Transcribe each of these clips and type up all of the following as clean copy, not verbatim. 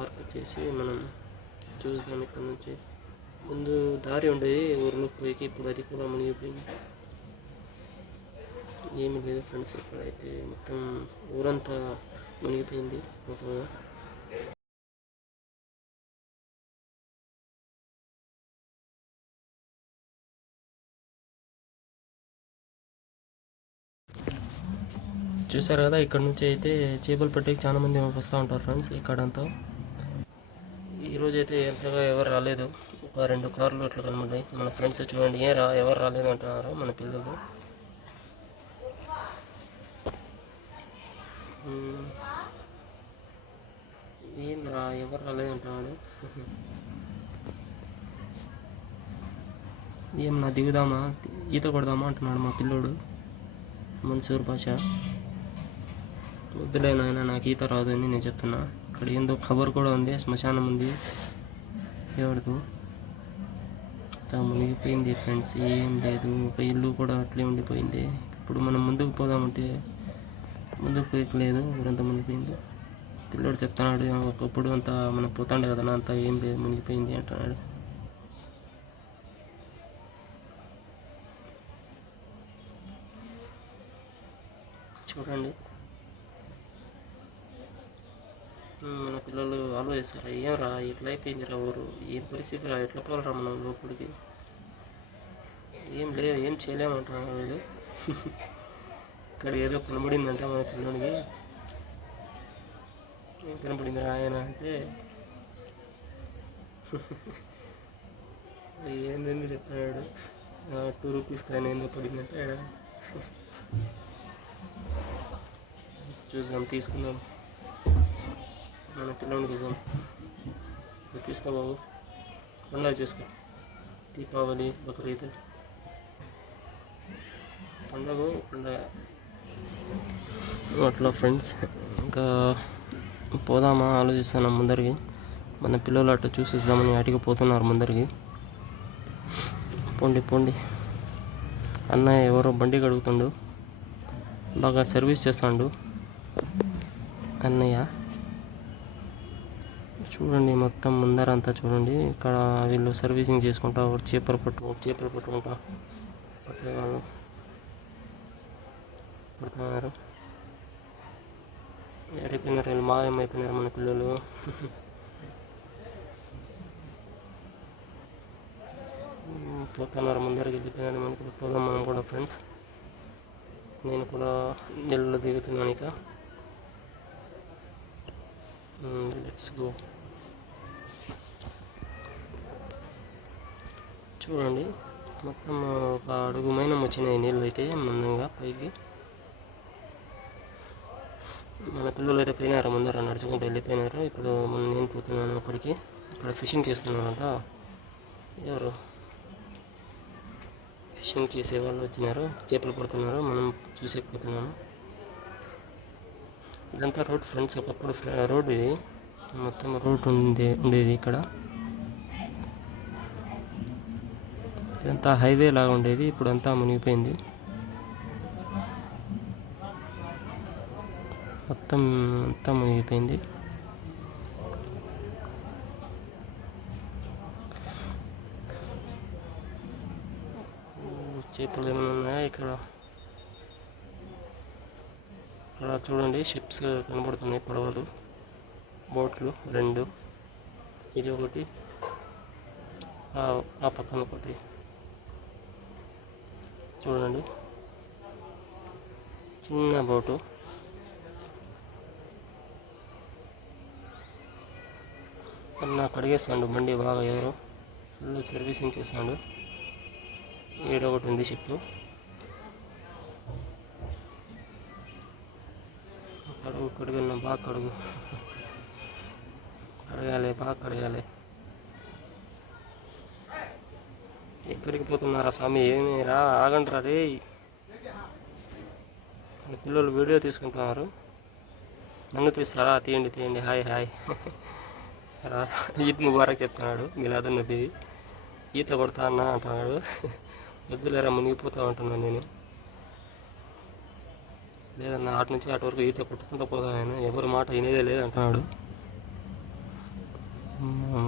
Park వచ్చేసి మనం చూద్దాం. ఇక్కడ నుంచి ముందు దారి ఉండేది ఊర్లోకి పోయి, ఇప్పుడు అది కూడా మునిగిపోయింది. ఏమీ లేదు ఫ్రెండ్స్, ఇక్కడైతే మొత్తం ఊరంతా మునిగిపోయింది మొత్తంగా. చూసారు కదా, ఇక్కడ నుంచి అయితే చేపలు పట్టేకి చాలా మంది వస్తూ ఉంటారు ఫ్రెండ్స్. ఇక్కడంతా ఈరోజు అయితే ఎంతగా ఎవరు రాలేదు, ఒక 2 కార్లు అట్లా కనబడ్డాయి. మన ఫ్రెండ్స్ చూడండి, ఎవరు రాలేదు అంటున్నారు మన పిల్లలు. ఏం ఎవరు రాలేదు అంటున్నాడు. ఏం దిగుదామా, ఈత కొడదామా అంటున్నాడు మా పిల్లోడు మన్సూర్ బాషా. వద్దులే నాయన, నాకు ఈత రాదు అని నేను చెప్తున్నా. ఇక్కడ ఏందో ఖబర్ కూడా ఉంది, శ్మశానం ఉంది ఎవరిదో. మునిగిపోయింది ఫ్రెండ్స్, ఏం లేదు. ఒక ఇల్లు కూడా అట్లే ఉండిపోయింది. ఇప్పుడు మనం ముందుకు పోదామంటే ముందుకు పోయట్లేదు, ఊరంతా మునిగిపోయింది. పిల్లోడు చెప్తున్నాడు, ఒకప్పుడు అంతా మనం పోతాండే కదా, అంతా ఏం లేదు మునిగిపోయింది అంటున్నాడు. చూడండి, మన పిల్లలు ఆలోచిస్తారు, ఏం రా ఇట్లా అయిపోయిందిరా ఊరు, ఏం పరిస్థితి రా, ఎట్లా పోలరా మనం లోపలికి, ఏం లేదు, ఏం చేయలేమంటున్నాడు వీడు. ఇక్కడ ఏదో కనబడిందంట మన పిల్లడికి. ఏం కనబడింది ఆయన అంటే ఏందని చెప్పాడు. 2 రూపీస్ కానీ ఏందో పడిందంటే చూద్దాం, తీసుకుందాం మన పిల్లడికి. చూద్దాం, తీసుకో బాబు, పండుగ చేసుకో. దీపావళి, బక్రీద్ పండుగ అట్లా ఫ్రెండ్స్. ఇంకా పోదామా ఆలోచిస్తున్నాం ముందరికి. మన పిల్లలు అట్లా చూసిద్దామని అటుకు పోతున్నారు ముందరికి. పోండి. అన్నయ్య ఎవరో బండి కడుగుతుండు, బాగా సర్వీస్ చేస్తాడు అన్నయ్య. చూడండి మొత్తం ముందరంతా చూడండి. ఇక్కడ వీళ్ళు సర్వీసింగ్ చేసుకుంటా, ఒక చేపలు పట్టుకుంటా పట్టేవాళ్ళు పడుతున్నారు. ఎడిపోయినారు వీళ్ళు, మాయమైపోయినారు మన పిల్లలు. పోతున్నారు ముందరికి, వెళ్ళిపోయినారు. మనకి పోదాం మనం కూడా ఫ్రెండ్స్. నేను కూడా నీళ్ళలో దిగుతున్నాను ఇక. Let's go. చూడండి మొత్తం ఒక అడుగుమైన వచ్చినాయి నీళ్ళు అయితే మందంగా పైకి. మన పిల్లలు అయితే పోయినారు, ముందర నడుచుకుంటూ వెళ్ళిపోయినారు. ఇప్పుడు నేను పోతున్నాను అప్పటికి. ఇక్కడ ఫిషింగ్ చేస్తున్నానంట, ఎవరు ఫిషింగ్ చేసే వాళ్ళు వచ్చినారు, చేపలు పడుతున్నారు, మనం చూసేకపోతున్నాము. ఇదంతా రోడ్ ఫ్రెండ్స్, ఒకప్పుడు రోడ్ ఇది, మొత్తం రోడ్ ఉండేది ఇక్కడ. ఇదంతా హైవే లాగా ఉండేది, ఇప్పుడు అంతా మునిగిపోయింది. మొత్తం అంతా మునిగిపోయింది. చేపలు ఏమైనా ఉన్నాయా ఇక్కడ చూడండి. షిప్స్ కనబడుతున్నాయి, పడవలు, బోట్లు 2. ఇది ఒకటి, ఆ పక్కన ఒకటి చూడండి, చిన్న బోటు. అన్న కడిగేస్తాడు బండి బాగా, ఎవరో ఫుల్ సర్వీసింగ్ చేస్తాడు. ఒకటి ఉంది షిప్. కడుగున్నా బాగా కడగాలి. ఎక్కడికి పోతున్నారా స్వామి, ఏమి రా, ఆగండి రా రే. పిల్లలు వీడియో తీసుకుంటున్నారు, నన్ను తీస్తారా? తీయండి. హాయ్. ఈద్ ముబారక్ చెప్తున్నాడు, మిలాదున్ నబీ. ఈత కొడతా అన్న అంటున్నాడు. వద్దులేరా, మునిగిపోతా ఉంటున్నాను నేను. లేదన్నా, అటు నుంచి అటు వరకు ఈత కొట్టుకుంటూ పోతాను నేను, ఎవరి మాట వినేదే లేదు అంటున్నాడు.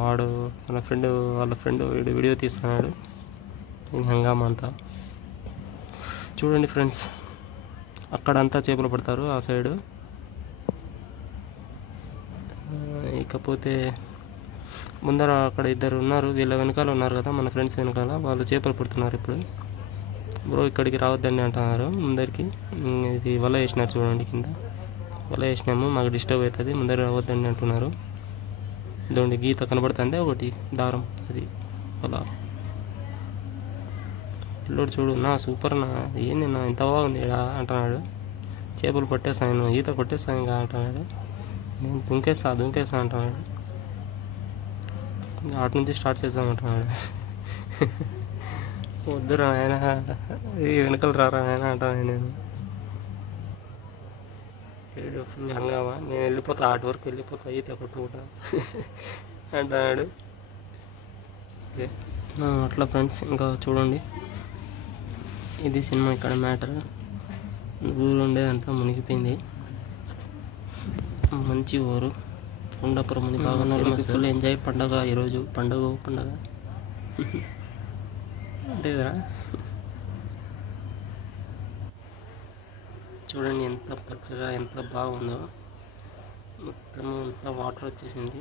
వాడు వాళ్ళ ఫ్రెండ్ వీడియో తీస్తున్నాడు. హంగామా అంతా చూడండి ఫ్రెండ్స్. అక్కడంతా చేపలు పడతారు ఆ సైడు. ఇకపోతే ముందర అక్కడ ఇద్దరు ఉన్నారు, వీళ్ళ వెనకాల ఉన్నారు కదా మన ఫ్రెండ్స్ వెనకాల, వాళ్ళు చేపలు పడుతున్నారు. ఇప్పుడు బ్రో ఇక్కడికి రావద్దండి అంటున్నారు ముందరికి. ఇది వల వేసినారు చూడండి, కింద వల వేసినాము, మాకు డిస్టర్బ్ అవుతుంది, ముందర రావద్దండి అంటున్నారు. ఇదండి గీత కనబడుతుంది ఒకటి దారం, అది వల. పిల్లోడు చూడు, నా సూపర్ నా, ఏంది నా ఇంత బాగుంది అంటున్నాడు. చేపలు పట్టేస్తాను నేను, ఈత కొట్టేస్తాను ఇంకా అంటున్నాడు. నేను దుంకేస్తా అంటున్నాడు. అటు నుంచి స్టార్ట్ చేద్దామంటున్నాడు. వద్దురా ఆయన, ఈ వెనకలు రారా ఆయన అంటాను నేను. ఫుల్ హంగామా, నేను వెళ్ళిపోతా, ఆటి వరకు వెళ్ళిపోతా, ఈత కొట్టుకుంటా అంటున్నాడు. అట్లా ఫ్రెండ్స్, ఇంకా చూడండి, ఇది సినిమా. ఇక్కడ మ్యాటర్, ఊరు ఉండేదంతా మునిగిపోయింది. మంచి ఊరు ఉండపురం అని బాగున్నారు. ఫుల్ ఎంజాయ్ పండగ ఈరోజు, పండగ అంతే కదా. చూడండి ఎంత పచ్చగా, ఎంత బాగుందో. మొత్తము అంతా వాటర్ వచ్చేసింది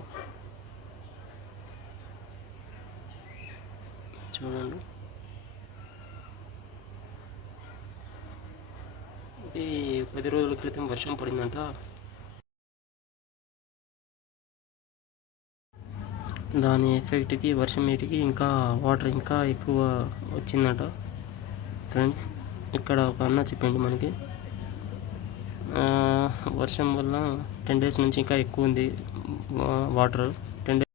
చూడండి. ఇది 10 రోజుల క్రితం వర్షం పడిందంట. దాని ఎఫెక్ట్కి, వర్షం వీటికి ఇంకా వాటర్ ఇంకా ఎక్కువ వచ్చిందట ఫ్రెండ్స్. ఇక్కడ ఒక అన్న చెప్పిండు మనకి, వర్షం వల్ల 10 days నుంచి ఇంకా ఎక్కువ ఉంది వాటర్, 10 days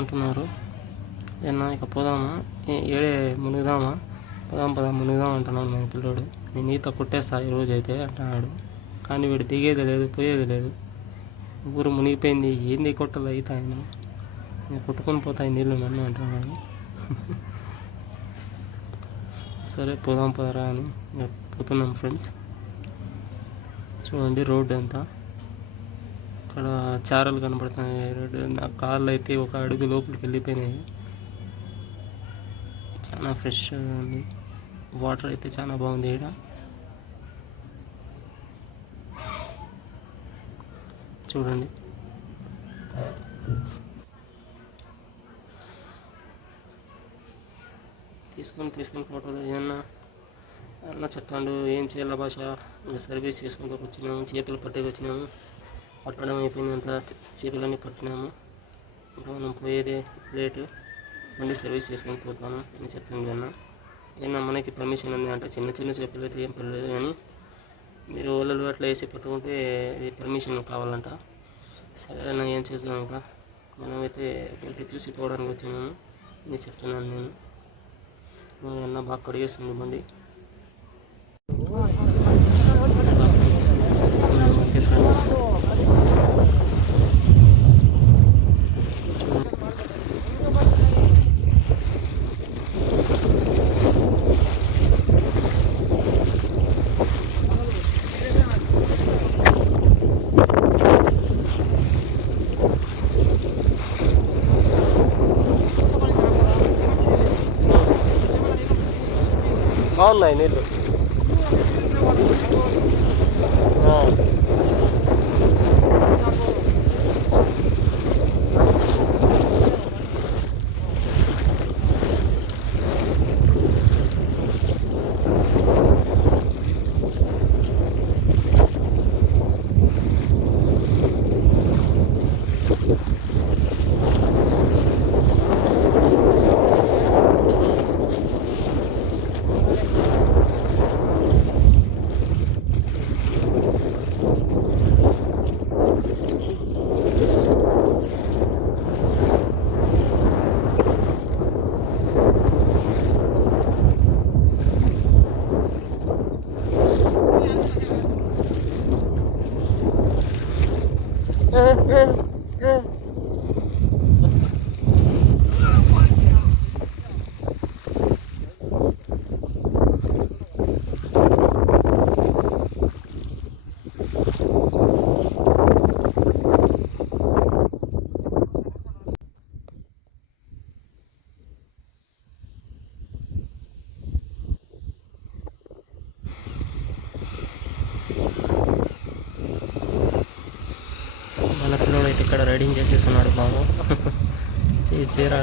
అంటున్నారు. ఏమన్నా ఇక పోదామా, ఏడే మునుగుదామా, మునుగుదాం అంటున్నాడు మన పిల్లోడు. నేను ఈత కొట్టేస్తా ఈరోజు అయితే అంటున్నాడు. కానీ వీడు దిగేది లేదు, పోయేది లేదు. ఊరు మునిగిపోయింది, ఏంది కొట్టాలి ఈత, ఆయన నేను కొట్టుకొని పోతాయి నీళ్ళు నన్ను అంటున్నాడు. సరే పోదాం పోరా అని పోతున్నాం ఫ్రెండ్స్. చూడండి రోడ్డు అంతా, ఇక్కడ చారలు కనబడుతున్నాయి. రోడ్డు నా కాళ్ళు అయితే ఒక అడుగు లోపలికి వెళ్ళిపోయినాయి. చాలా ఫ్రెష్ ఉంది, వాటర్ అయితే చాలా బాగుంది. ఇక్కడ చూడండి. తీసుకొని ఫోటోలు. ఏమన్నా అన్న చెప్తాడు, ఏం చేయాల భాష, ఇంకా సర్వీస్ చేసుకుంటూ వచ్చినాము, చేపలు పట్టేకి వచ్చినాము, పట్టడం అయిపోయిందంతా, చేపలన్నీ పట్టినాము, ఇంకా మనం పోయేదే లేటు, బండి సర్వీస్ చేసుకొని పోతాను అని చెప్తుంది అన్న. ఏమన్నా మనకి పర్మిషన్ ఉంది అంటే, చిన్న చేపలు అయితే ఏం పర్లేదు, కానీ మీరు ఓలలు అట్లా వేసి పట్టుకుంటే ఇది పర్మిషన్ కావాలంట. సరే అన్న ఏం చేద్దాం, ఇంకా మనమైతే ఇక్కడికి చూసిపోవడానికి వచ్చినాము అని చెప్తున్నాను నేను. అన్న బాగా కడిగేస్తుంది బండి. ఓకే ఫ్రెండ్స్, బాగున్నాయి నీళ్ళు. రైడింగ్ చేసేస్తున్నాడు బాబు. చీరా